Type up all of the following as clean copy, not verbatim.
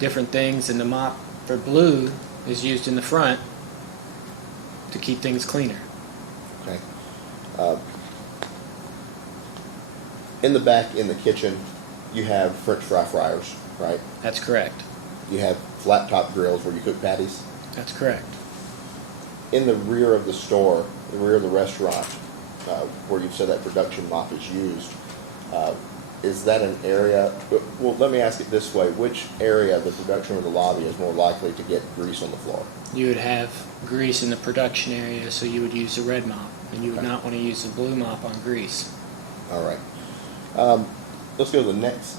different things, and the mop for blue is used in the front to keep things cleaner. Okay. In the back, in the kitchen, you have French fry fryers, right? That's correct. You have flat top grills where you cook patties. That's correct. In the rear of the store, the rear of the restaurant, where you've said that production mop is used, is that an area, well, let me ask it this way, which area of the production or the lobby is more likely to get grease on the floor? You would have grease in the production area, so you would use the red mop, and you would not want to use the blue mop on grease. All right. Let's go to the next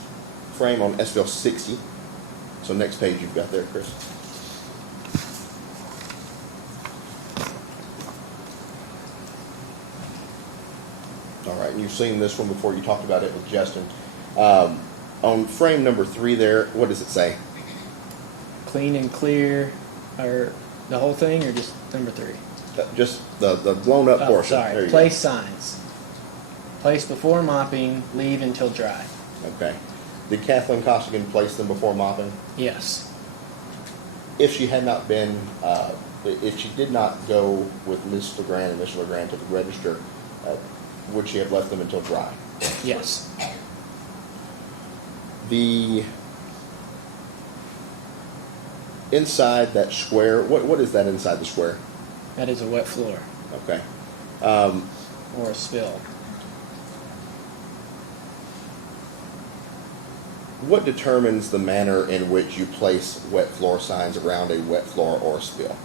frame on SVL 60. So next page you've got there, Chris. All right, and you've seen this one before. You talked about it with Justin. On frame number 3 there, what does it say? Clean and clear, or the whole thing, or just number 3? Just the blown up portion. Sorry. There you Place signs. Place before mopping, leave until dry. go. Okay. Did Kathleen Costigan place them before mopping? Yes. If she had not been, if she did not go with Ms. Legrand and Ms. Legrand to the register, would she have left them until dry? Yes. The inside that square, what is that inside the square? That is a wet floor Okay. or a spill. What determines the manner in which you place wet floor signs around a wet floor or a spill?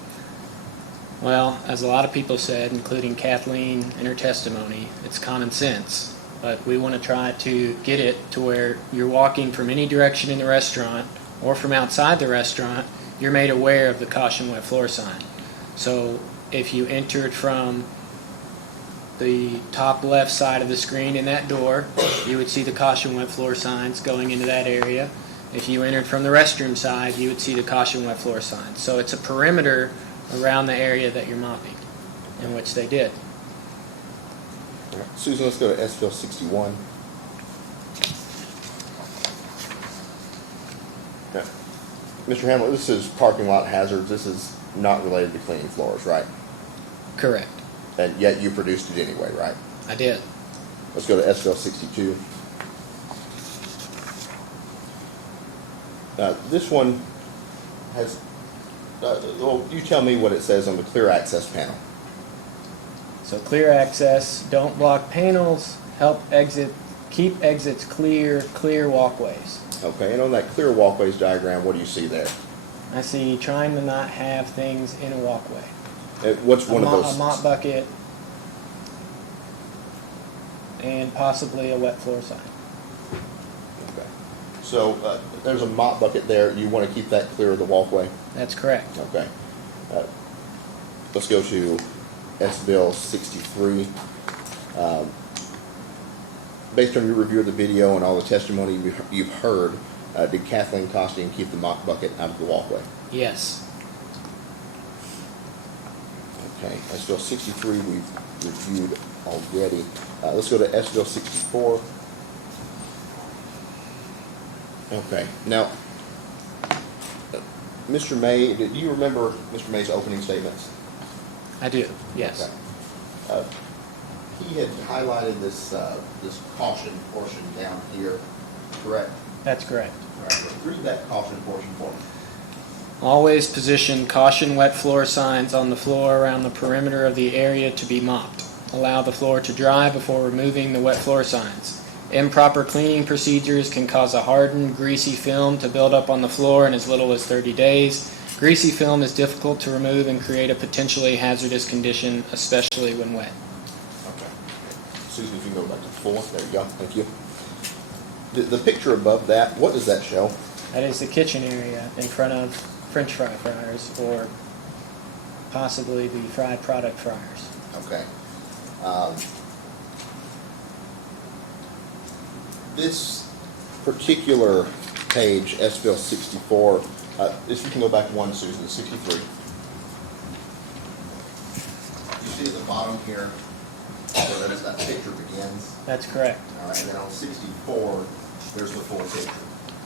Well, as a lot of people said, including Kathleen in her testimony, it's common sense. But we want to try to get it to where you're walking from any direction in the restaurant or from outside the restaurant, you're made aware of the caution wet floor sign. So if you entered from the top left side of the screen in that door, you would see the caution wet floor signs going into that area. If you entered from the restroom side, you would see the caution wet floor signs. So it's a perimeter around the area that you're mopping, in which they did. All right. Susan, let's go to SVL 61. Okay. Mr. Hamlet, this is parking lot hazards. This is not related to cleaning floors, right? Correct. And yet you produced it anyway, right? I did. Let's go to SVL 62. This one has, well, you tell me what it says on the clear access panel. So clear access, don't block panels, help exit, keep exits clear, clear walkways. Okay, and on that clear walkways diagram, what do you see there? I see trying to not have things in a walkway. What's one of those? A mop bucket and possibly a wet floor sign. Okay. So there's a mop bucket there. You want to keep that clear of the walkway? That's correct. Okay. Let's go to SVL 63. Based on your review of the video and all the testimony you've heard, did Kathleen Costigan keep the mop bucket out of the walkway? Yes. Okay, SVL 63 we've reviewed already. Let's go to SVL 64. Okay, now, Mr. May, do you remember Mr. May's opening statements? I do, yes. Okay. He had highlighted this this caution portion down here, correct? That's correct. All right, read that caution portion for me. Always position caution wet floor signs on the floor around the perimeter of the area to be mopped. Allow the floor to dry before removing the wet floor signs. Improper cleaning procedures can cause a hardened, greasy film to build up on the floor in as little as 30 days. Greasy film is difficult to remove and create a potentially hazardous condition, especially when wet. Okay. Susan, if you can go back to 4. There you go. Thank you. The picture above that, what does that show? That is the kitchen area in front of French fry fryers, or possibly the fried product fryers. Okay. This particular page, SVL 64, if you can go back one, Susan, 63. You see at the bottom here, where that picture begins? That's correct. All right, and then on 64, there's the full picture.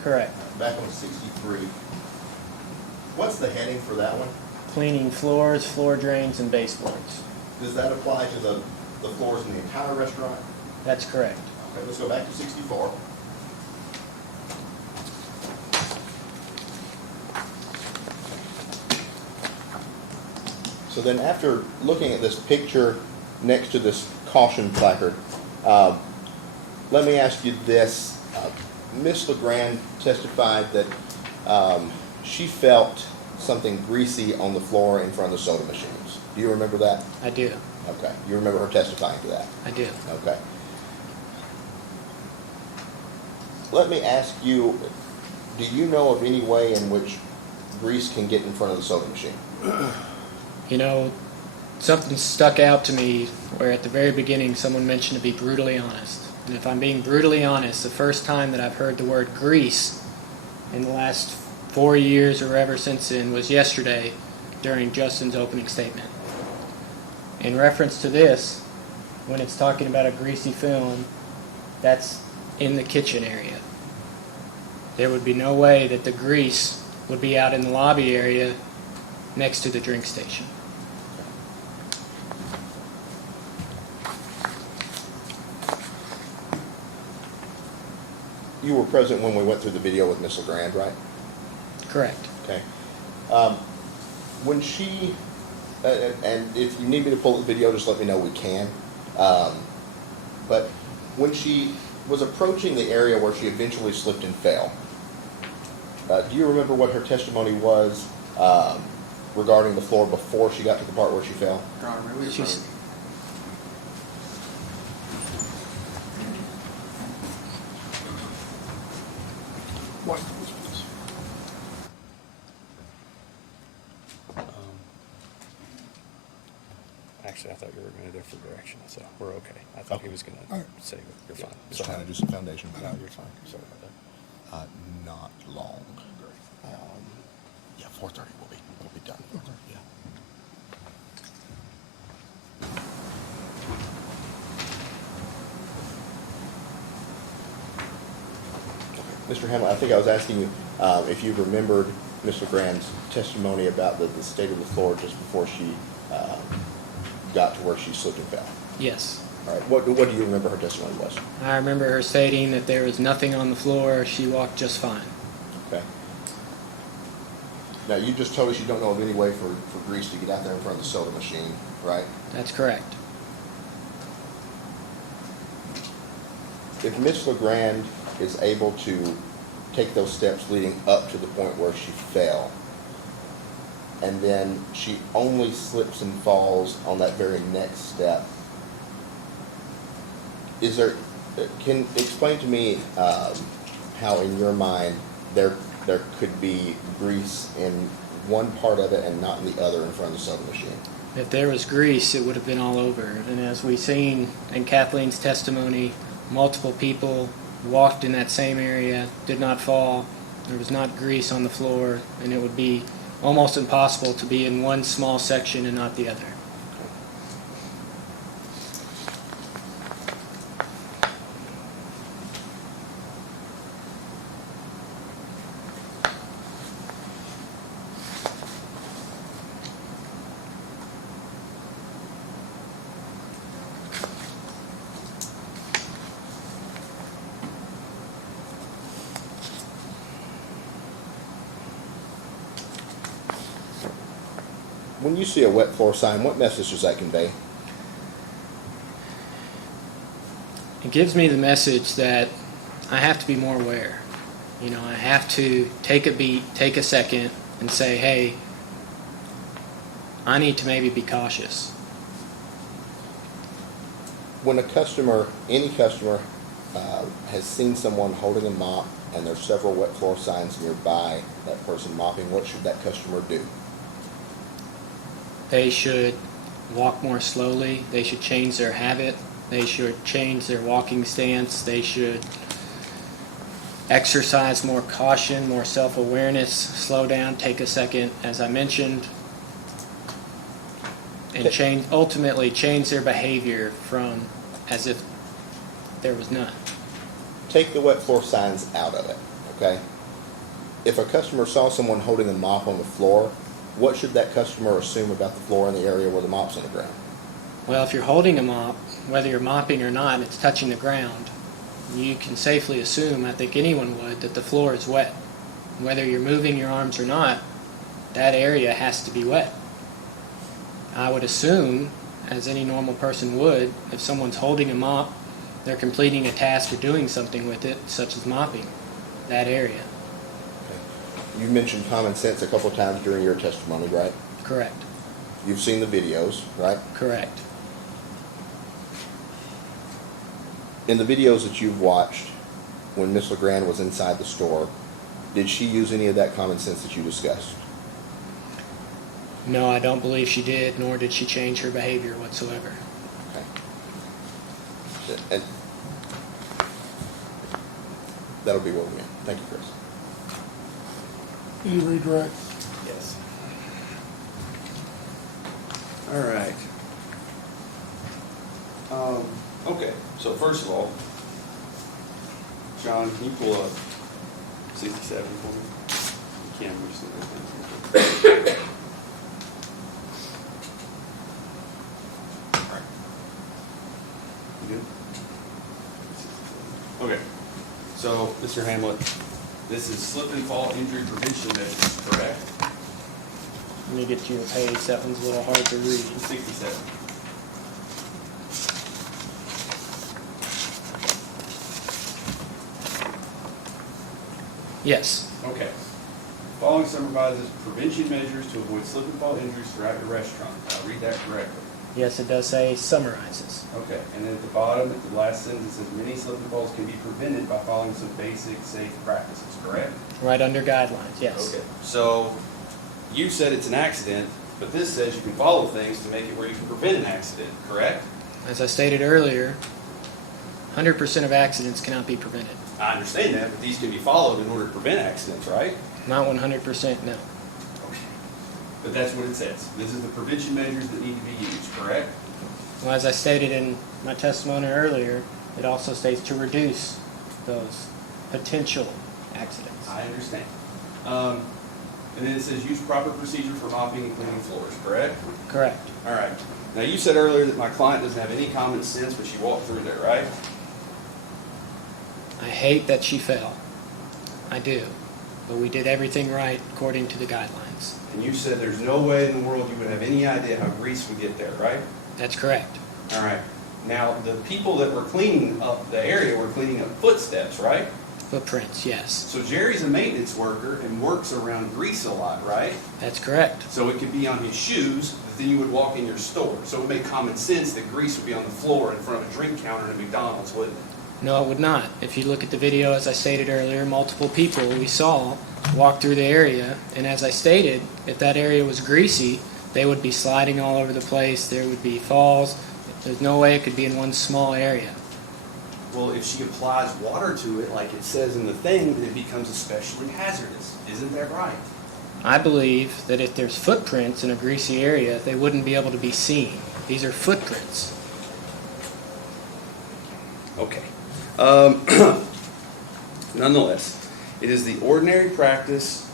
Correct. Back on 63. What's the heading for that one? Cleaning floors, floor drains, and baseboards. Does that apply to the floors in the entire restaurant? That's correct. Okay, let's go back to 64. So then after looking at this picture next to this caution placard, let me ask you this. Ms. Legrand testified that she felt something greasy on the floor in front of the soda machines. Do you remember that? I do. Okay. You remember her testifying to that? I do. Okay. Let me ask you, do you know of any way in which grease can get in front of the soda machine? You know, something stuck out to me where at the very beginning someone mentioned to be brutally honest. And if I'm being brutally honest, the first time that I've heard the word grease in the last 4 years or ever since then was yesterday during Justin's opening statement. In reference to this, when it's talking about a greasy film, that's in the kitchen area. There would be no way that the grease would be out in the lobby area next to the drink station. You were present when we went through the video with Miss Legrand, right? Correct. Okay. When she, and if you need me to pull the video, just let me know, we can. But when she was approaching the area where she eventually slipped and fell, do you remember what her testimony was regarding the floor before she got to the part where she fell? She's, What? Actually, I thought you were going a different direction, so we're okay. I thought he was going All right. to say you're fine. Just trying to do some foundation. No, you're fine. Sorry about that. Not long. Yeah, 4:30 we'll be done. Yeah. Mr. Hamlin, I think I was asking you if you remembered Ms. Legrand's testimony about the state of the floor just before she got to where she slipped and fell. yes. All right. What do you remember her testimony was? I remember her stating that there was nothing on the floor. She walked just fine. Okay. Now, you just told us you don't know of any way for grease to get out there in front of the soda machine, right? That's correct. If Ms. Legrand is able to take those steps leading up to the point where she fell, and then she only slips and falls on that very next step, can explain to me how in your mind there could be grease in one part of it and not in the other in front of the soda machine? If there was grease, it would have been all over. And as we've seen in Kathleen's testimony, multiple people walked in that same area, did not fall. There was not grease on the floor, and it would be almost impossible to be in one small section and not the other. When you see a wet floor sign, what message does that convey? It gives me the message that I have to be more aware. You know, I have to take a beat, take a second, and say, hey, I need to maybe be cautious. When a customer, any customer, has seen someone holding a mop and there's several wet floor signs nearby that person mopping, what should that customer do? They should walk more slowly. They should change their habit. They should change their walking stance. They should exercise more caution, more self-awareness, slow down, take a second, as I mentioned, and ultimately change their behavior from as if there was none. Take the wet floor signs out of it, okay? If a customer saw someone holding a mop on the floor, what should that customer assume about the floor in the area where the mop's on the ground? Well, if you're holding a mop, whether you're mopping or not, and it's touching the ground, you can safely assume, I think anyone would, that the floor is wet. Whether you're moving your arms or not, that area has to be wet. I would assume, as any normal person would, if someone's holding a mop, they're completing a task or doing something with it, such as mopping that area. You mentioned common sense a couple times during your testimony, right? Correct. You've seen the videos, right? Correct. In the videos that you've watched, when Miss Legrand was inside the store, did she use any of that common sense that you discussed? No, I don't believe she did, nor did she change her behavior whatsoever. Okay. And that'll be what we mean. Thank you, Chris. Any redirect? Yes. All right. Okay, so first of all, John, can you pull up 67 for me? You can, we're just gonna- You good? Okay, so, Mr. Hamlet, this is slip and fall injury prevention measures, correct? Let me get you a page. That one's a little hard to read. 67. Yes. Okay. Following summarizes prevention measures to avoid slip and fall injuries throughout your restaurant. Did I read that correctly? Yes, it does say summarizes. Okay, and then at the bottom, at the last sentence, it says many slip and falls can be prevented by following some basic safe practices, correct? Right under guidelines, yes. Okay, so you said it's an accident, but this says you can follow things to make it where you can prevent an accident, correct? As I stated earlier, 100% of accidents cannot be prevented. I understand that, but these can be followed in order to prevent accidents, right? Not 100%, no. Okay. But that's what it says. This is the prevention measures that need to be used, correct? Well, as I stated in my testimony earlier, it also states to reduce those potential accidents. I understand. And then it says use proper procedure for mopping and cleaning floors, correct? Correct. All right. Now, you said earlier that my client doesn't have any common sense, but she walked through there, right? I hate that she fell. I do. But we did everything right according to the guidelines. And you said there's no way in the world you would have any idea how grease would get there, right? That's correct. All right. Now, the people that were cleaning up the area were cleaning up footsteps, right? Footprints, yes. So Jerry's a maintenance worker and works around grease a lot, right? That's correct. So it could be on his shoes, but then you would walk in your store. So it would make common sense that grease would be on the floor in front of a drink counter at McDonald's, wouldn't it? No, it would not. If you look at the video, as I stated earlier, multiple people we saw walk through the area, and as I stated, if that area was greasy, they would be sliding all over the place, there would be falls. There's no way it could be in one small area. Well, if she applies water to it, like it says in the thing, then it becomes especially hazardous. Isn't that right? I believe that if there's footprints in a greasy area, they wouldn't be able to be seen. These are footprints. Okay. Nonetheless, it is the ordinary practice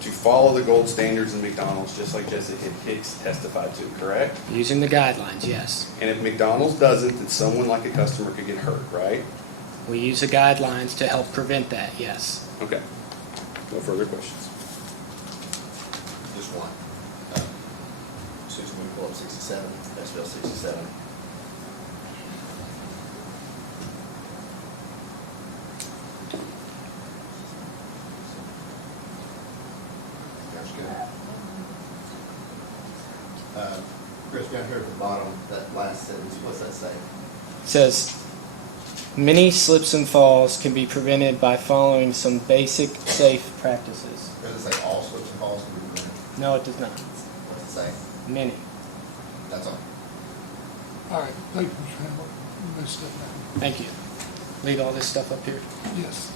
to follow the gold standards in McDonald's, just like Jessica Hicks testified to, correct? Using the guidelines, yes. And if McDonald's doesn't, then someone like a customer could get hurt, right? We use the guidelines to help prevent that, yes. Okay. No further questions. Just one. Susan, we pull up 67, SBL 67. That's good. Chris, down here at the bottom, that last sentence, what's that say? It says, many slips and falls can be prevented by following some basic safe practices. Does it say all slips and falls can be prevented? No, it does not. What's it say? Many. That's all. All right, thank you, Mr. Hamlet. You may step down. Thank you. Leave all this stuff up here. Yes.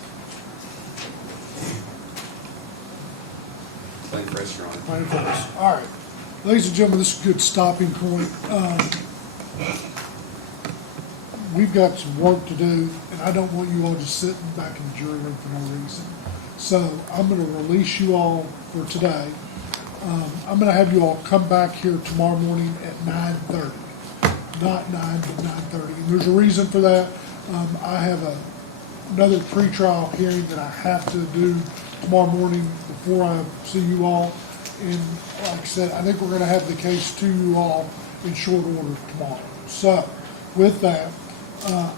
Thank you, Restaurant. Thank you. All right. Ladies and gentlemen, this is a good stopping point. We've got some work to do, and I don't want you all just sitting back in the jury room for no reason. So I'm gonna release you all for today. I'm gonna have you all come back here tomorrow morning at 9:30. Not 9, but 9:30. And there's a reason for that. I have another pretrial hearing that I have to do tomorrow morning before I see you all. And like I said, I think we're gonna have the case to you all in short order tomorrow. So with that,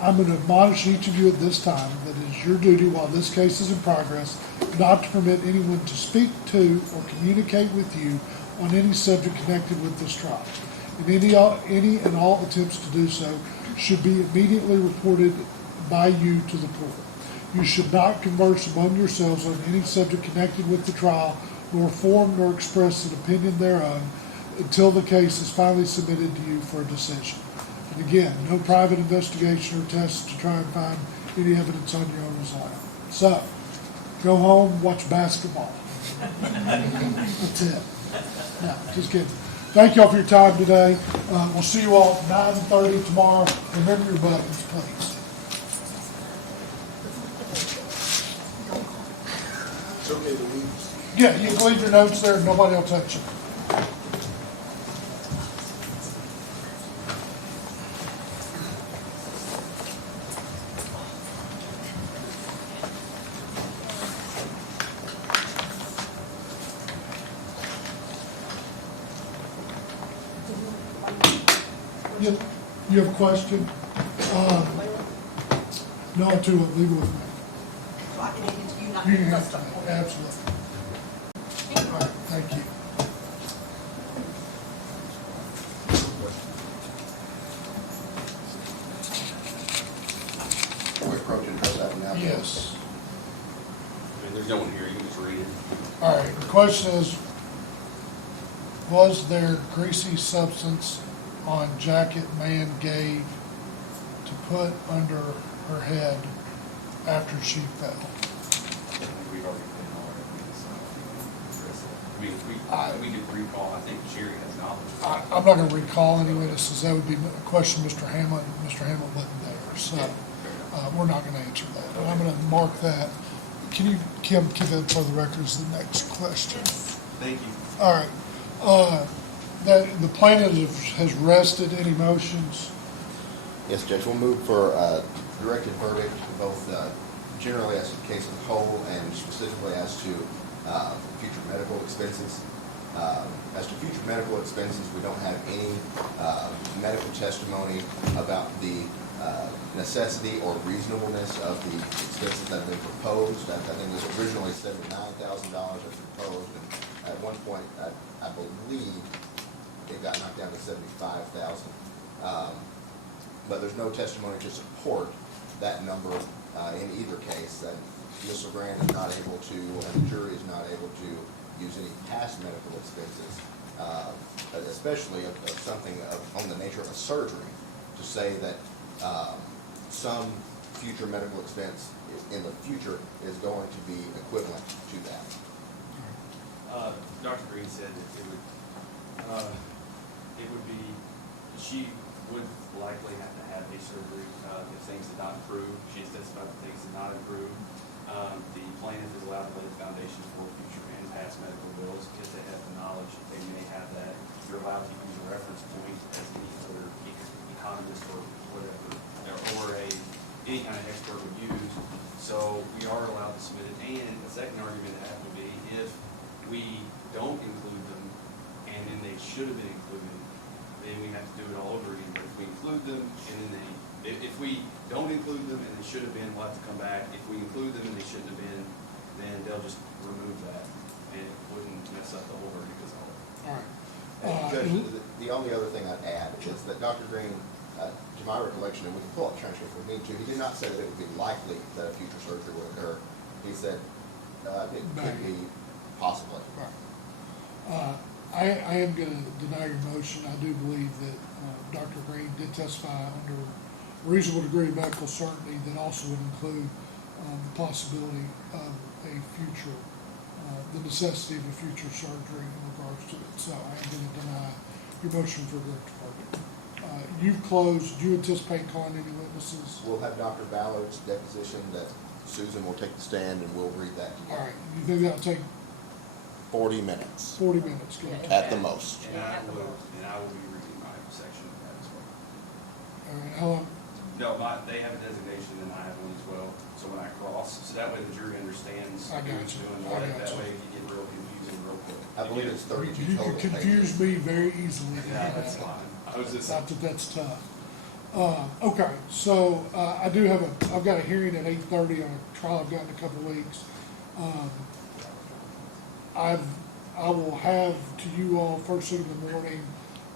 I'm gonna admonish each of you at this time that it is your duty while this case is in progress not to permit anyone to speak to or communicate with you on any subject connected with this trial. And any and all attempts to do so should be immediately reported by you to the court. You should not converse among yourselves on any subject connected with the trial, nor form nor express an opinion thereon until the case is finally submitted to you for a decision. And again, no private investigation or tests to try and find any evidence on your own is allowed. So, go home, watch basketball. That's it. No, just kidding. Thank you all for your time today. We'll see you all at 9:30 tomorrow. Remember your buttons, please. It's okay to leave. Yeah, you can leave your notes there, nobody will touch you. You have a question? No, too, leave it with me. So I can hand it to you, not You can the have custom. it, absolutely. All right, thank you. Can we approach and address that now? Yes. I mean, there's no one here, you can just read it. All right, the question is, was there greasy substance on jacket man gave to put under her head after she fell? We've already been all over this, so address it. I mean, we could recall, I think Sherry has knowledge. I'm not gonna recall any witnesses, that would be a question Mr. Hamlin, Mr. Hamlin wasn't there, so, we're not gonna answer that. But I'm gonna mark that. Can you, Kim, keep that for the record as the next question? Thank you. All right, that, the plaintiff has rested any motions? Yes, Judge, we'll move for directed verdict, both generally as to the case as a whole and specifically as to future medical expenses. As to future medical expenses, we don't have any medical testimony about the necessity or reasonableness of the expenses that have been proposed. I think it was originally $79,000 as proposed, and at one point, I believe it got knocked down to $75,000. But there's no testimony to support that number in either case, that Ms. Legrand is not able to, and the jury is not able to use any past medical expenses, especially of something on the nature of a surgery, to say that some future medical expense in the future is going to be equivalent to that. Dr. Green said that it would be, she would likely have to have a surgery if things did not improve. She has testified that things did not improve. The plaintiff is allowed to lay the foundation for future and past medical bills because they have the knowledge, they may have that. You're allowed to use a reference point as any other economist or whatever, or any kind of expert would use. So we are allowed to submit it. And the second argument that would be if we don't include them and then they should have been included, then we have to do it all over again. But if we include them and then if we don't include them and they should have been, we'll have to come back. If we include them and they shouldn't have been, then they'll just remove that and it wouldn't mess up the whole verdict as a whole. All right. And Judge, the only other thing I'd add is that Dr. Green, to my recollection, and we can pull up transcript if we need to, he did not say that it would be likely that a future surgery would occur. He said it could be possibly. Right. I am going to deny your motion. I do believe that Dr. Green did testify under a reasonable degree of medical certainty that also would include the possibility of a future, the necessity of a future surgery in regards to it. So I am going to deny your motion for direct verdict. You've closed. Do you anticipate calling any witnesses? We'll have Dr. Ballard's deposition that Susan will take the stand and we'll read that All together. right, you think that'll take 40 minutes 40 minutes? Good. at the most. And I will be reading my section of that as well. All right, how long? No, they have a designation and I have one as well, so when I cross, so that way the jury understands I got who's you. doing I what, got that you. way it can get real confusing real quick. I believe it's 32 You total can pages. confuse me very easily. Yeah, that's fine. I was just, Not that that's tough. Okay, so, I've got a hearing at 8:30 on a trial I've got in a couple of weeks. I will have to you all first thing in the morning,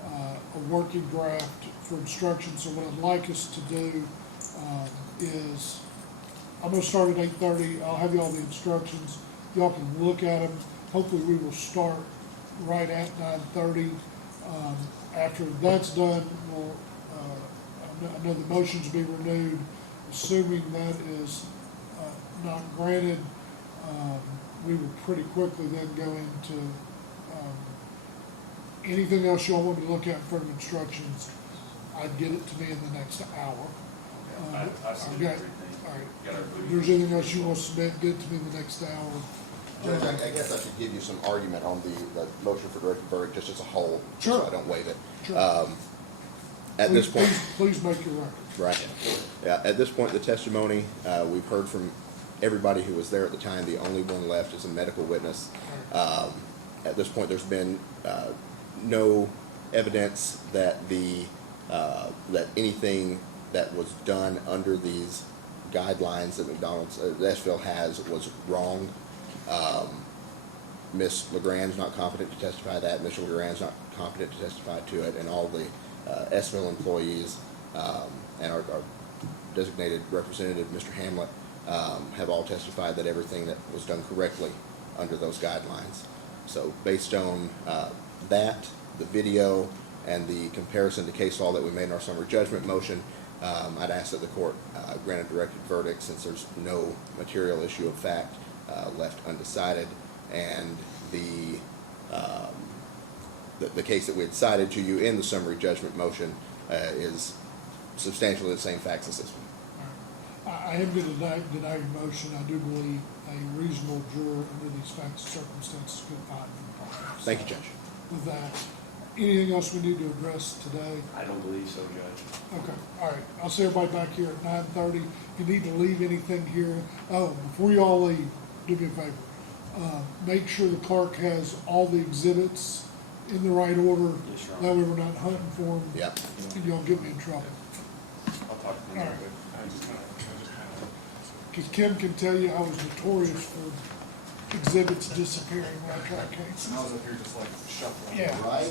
a working draft for instruction. So what I'd like us to do, is, I'm gonna start at 8:30. I'll have you all the instructions. Y'all can look at them. Hopefully, we will start right at 9:30. After that's done, we'll, I know the motions be renewed, assuming that is not granted. We will pretty quickly then go into anything else y'all want me to look at in front of instructions. I'd get it to me in the next hour. I've seen got- everything. All right. Got our If there's anything else you want to submit, get it to me in the next hour. Judge, I guess I should give you some argument on the motion for directed verdict just as a whole. Sure. So I don't waive it. Sure. At this Please- point. Please make your record. Right. Yeah, at this point, the testimony, we've heard from everybody who was there at the time. The only one left is a medical witness. At this point, there's been no evidence that that anything that was done under these guidelines that Asheville has was wrong. Ms. Legrand's not competent to testify to that. Mr. Legrand's not competent to testify to it, and all the Asheville employees and our designated representative, Mr. Hamlet, have all testified that everything that was done correctly under those guidelines. So based on that, the video, and the comparison to case law that we made in our summary judgment motion, I'd ask that the court grant a directed verdict since there's no material issue of fact left undecided, and the case that we had cited to you in the summary judgment motion is substantially the same facts as this one. I am going to deny your motion. I do believe a reasonable juror under these facts and circumstances could find for the crime. Thank you, Judge. With that, anything else we need to address today? I don't believe so, Judge. Okay, all right. I'll see everybody back here at 9:30. If you need to leave anything here, before you all leave, do me a favor. Make sure the clerk has all the exhibits in the right order. Yes, Your Honor. That way we're not hunting for them. Yep. And y'all get me in trouble. I'll talk to them All real right. quick. Because Kim can tell you I was notorious for exhibits disappearing when I tried cases. I was up here just like shuffling. Yeah. Right?